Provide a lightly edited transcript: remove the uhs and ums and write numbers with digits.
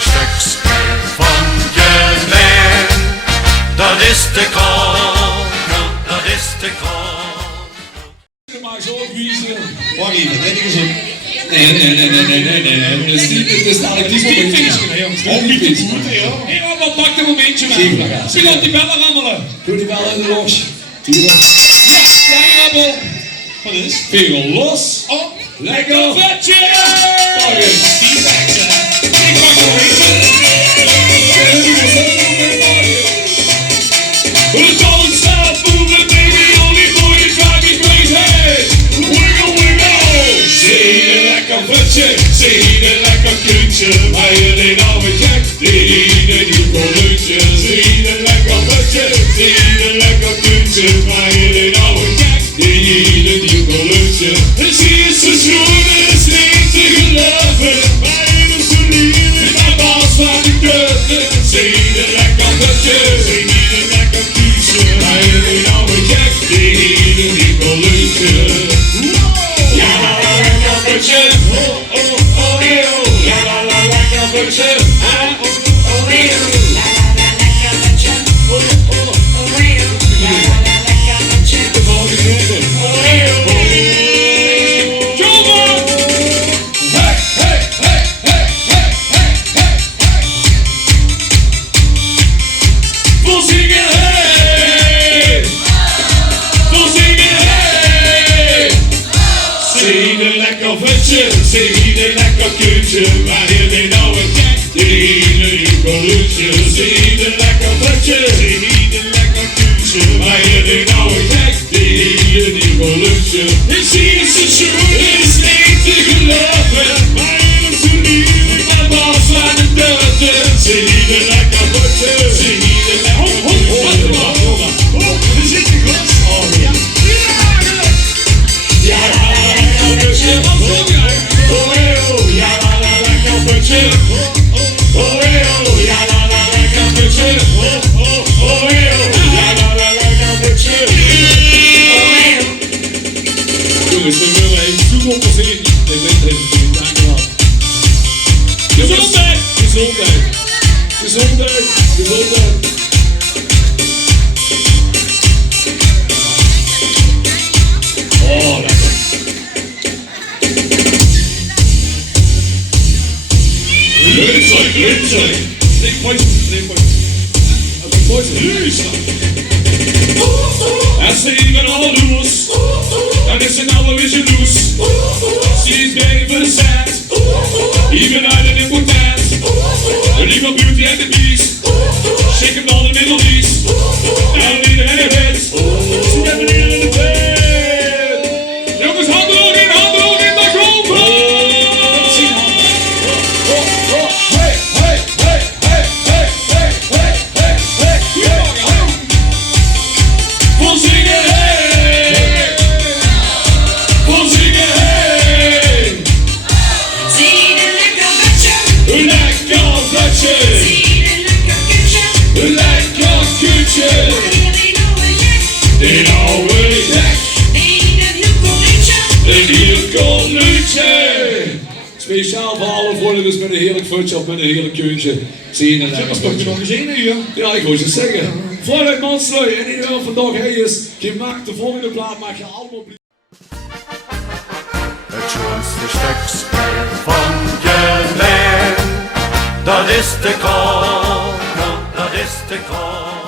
schoonste stukspel van Gelaen. Dat is de kraonkel, dat is de kraonkel. Maar zo wiezen. Wacht even, dit is een... Nee. Het is een actief momentje. Ongebied. Ja, maar pak een momentje maar. Zie dat die bellen rammelen. Doe die bellen in de los. Ja, klein rabbel. Wat is? Veel los. Op. Lekker vetje. Kijk eens. Die vetje. Ik pak een momentje. Don't stop moving, baby, only for you drive me crazy. Wiggle, wiggle. Zie je lekker vetje, zie je lekker kuntje. Maar je deed al een gek, die collutje. Zie je lekker vetje, zie je lekker kuntje. Maar je deed al een gek, die collutje. En zie je zo schoenen, is niet te geloven. Maar je doet zo lief, in mijn baas van de keuken. Zie je lekker vetje, zie je lekker kuntje. Maar je deed al een gek, die collutje. Ja, la la lekker vetje, oh oh oh eeuw. Ja la la lekker vetje, ah oh oh eeuw. La la la lekker vetje, oh oh oh eeuw. Ja la la lekker vetje, de volgende ronde, oh eeuw. Jongen! Hey, hey, hey, hey, hey, hey, hey, hey. Voor zingen, hey! Voor zingen, hey! Zie je lekker vetje, zie je lekker kuntje, maar je deed nou een gek, die collutje. Zie je lekker vetje, zie je lekker kuntje, maar je deed nou een gek, die collutje. Ik zie je zo schoenen, is niet te geloven, maar je doet zo lief, ik ben baas van de deuren. Zie je lekker vetje, zie je lekker kuntje. Er zit een glas. Oh ja. Ja, lekker vetje. Oh, eeuw. Ja, lekker vetje. Oh, eeuw. Ja, lekker vetje. Oh, eeuw. Ja, lekker vetje. Oh, eeuw. Jongens, we willen even zoeken op ons heen. Ik weet het even, dankjewel. Gezondheid! Gezondheid! Gezondheid! Gezondheid! Oh, lekker. Leuk zijn. Nee, poison. Leuk zijn. En ze even alle loes. En is ze nou weer jaloers. She's begging for the sands. Even uit een impotent. The legal beauty and the beast. Shake hem all the Middle East. En niet de hele wet. Ze hebben hier in de bed. Jongens, handen ook in de grond. Hey, hey, hey, hey, hey, hey, hey, hey, hey. Voor zingen, hey. Voor zingen, hey. Zie je lekker vetje, Een lekker vetje. zie je lekker kuntje. Een lekker kuntje. Die oude gek, Een heel collutje. Speciaal voor alle voordelen dus met een heerlijk vutje of met een heerlijk kuntje. Zie je een lekker vutje. nog eens één uur. Ja, ik wou je zeggen. Vanuit Maastricht en iedereen wat vandaag hij is. Je maakt de volgende plaat, mag je allemaal Het schoonste stukspel van Gelaen. Dat is de kraonkel, dat is de kraonkel.